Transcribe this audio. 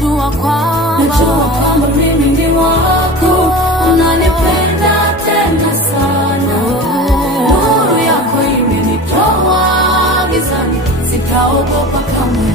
najua kwamba mimi ni wako, unanipenda tena sana. Nuru yako imenitoa gizani, sitaogopa kamwe.